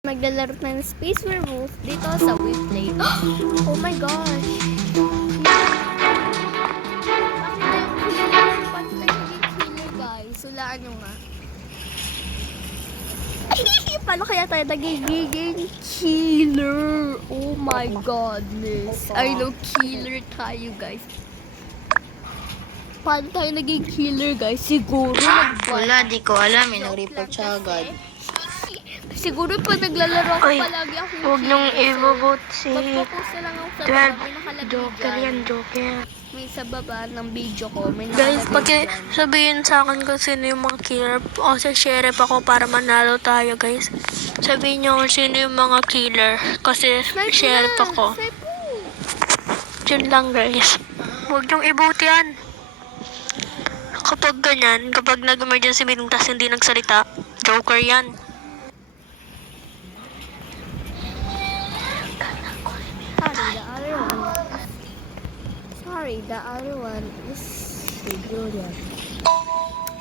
Maglalaro ng Space Werewolf dito sa WePlay. Oh my gosh! Bakit naging killer guys? Sulaan nyo nga. Paano kaya tayo nagiging killer? Oh my godness. I know killer tayo guys. Paano tayo naging killer guys? Siguro Wala, di ko alam. Nag-report siya agad. Siguro pag naglalaro ako Ay, palagi ako yung huwag niyong i-vote si magpo-post na lang ako sa 12. baba. May nakalagay Joker dyan. yan, Joker. May sa baba ng video ko. May Guys, nakalagay dyan. sabihin sa akin kung sino yung mga killer. O sa sheriff ako para manalo tayo, guys. Sabihin niyo kung sino yung mga killer. Kasi Snipe sheriff na! ako. Snipe mo! Yun lang, guys. Huwag niyong i-vote yan. Kapag ganyan, kapag nag-emergency meeting tas hindi nagsalita, Joker yan. Sorry, the other one is si Julian.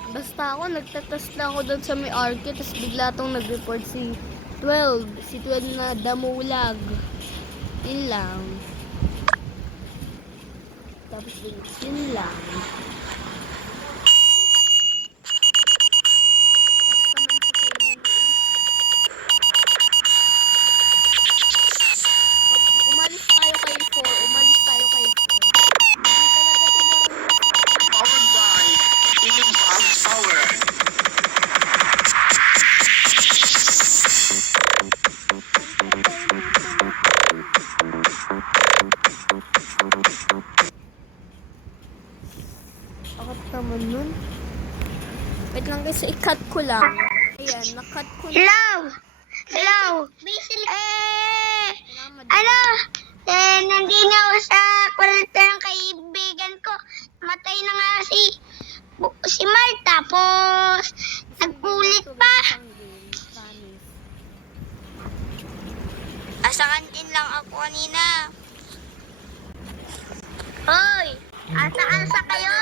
Basta ako, nagtatest na ako doon sa may arcade, tapos bigla tong nag-report si 12. Si 12 na damulag. Yun lang. Tapos yun lang. Umalis tayo kay 4. Umalis tayo kay 4. Hindi talaga ito marunong. Powered by Inimbag Power. Akot naman nun. Wait lang guys, i-cut ko lang. Ayan, na-cut ko na. Hello! Hello! Nandito ako sa kwarto ng kaibigan ko. Matay na nga si Mark. Tapos, nagpulit pa. Asa kantin lang ako kanina. Hoy! Asa kayo?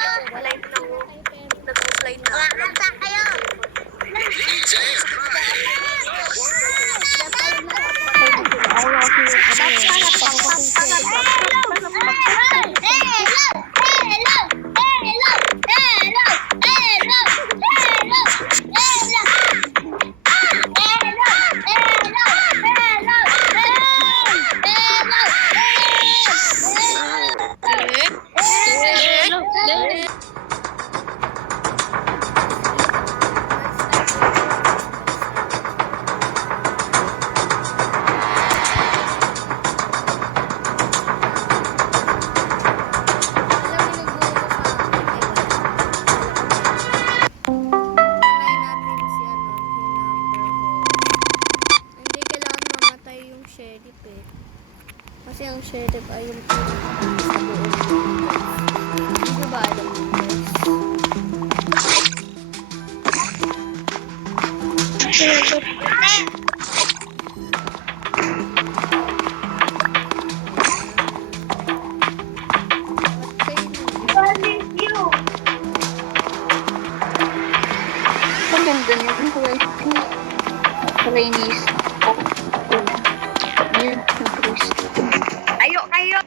Nag-flight na. Asa kayo? Kasi ang sheriff ay yung sa buong hindi ba alam mo Maganda niya yung Rainis. Ayo!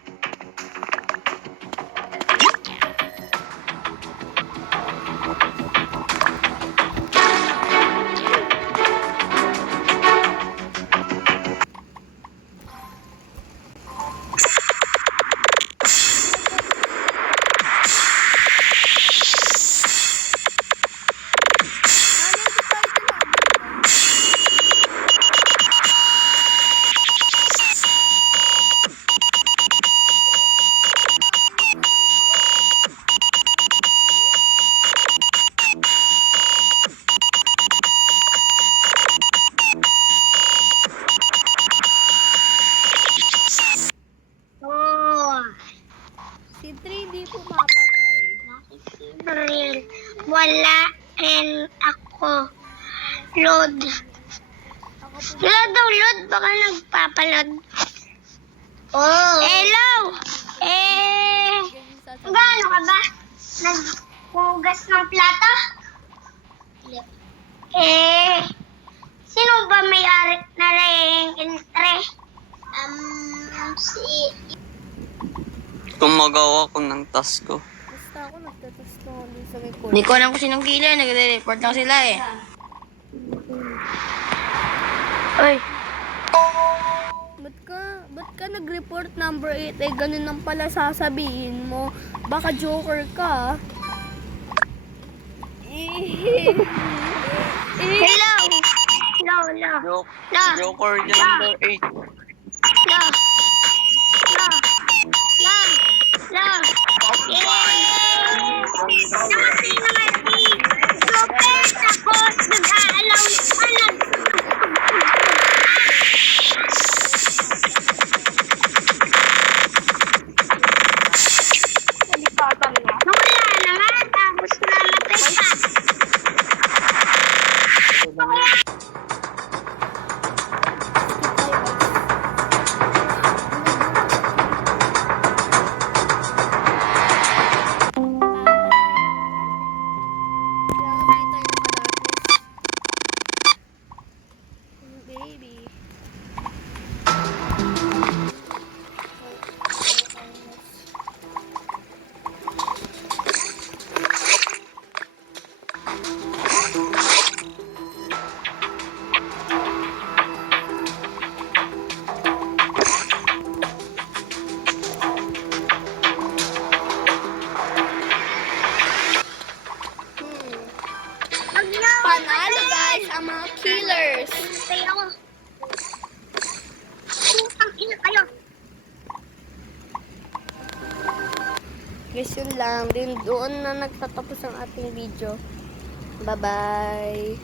si 3 di pumapatay. Real. Wala and ako. Load. Load. Baka nagpapaload. Oh. Hello! Gaano ka ba? Naghugas ng plato? Sino ba may-ari na Gumagawa ko ng task ko. Basta ako nagtatest ako dun sa may court. Hindi ko alam kung sinong killer. Nagre-report lang sila eh. Ay, Ba't ka nag-report number 8? Eh, ganun lang pala sasabihin mo. Baka joker ka. Hello! Hello, hello. Joker yung number 8. La! La! La! La! Namatay na nga si Joker, tapos nag-aalaw nawala na nga, tapos namatay pa. Baby. Panalo guys ang mga killers. Namatay ako. Putang ina kayo. Guys, yun lang. Din doon na nagtatapos ang ating video. Bye-bye.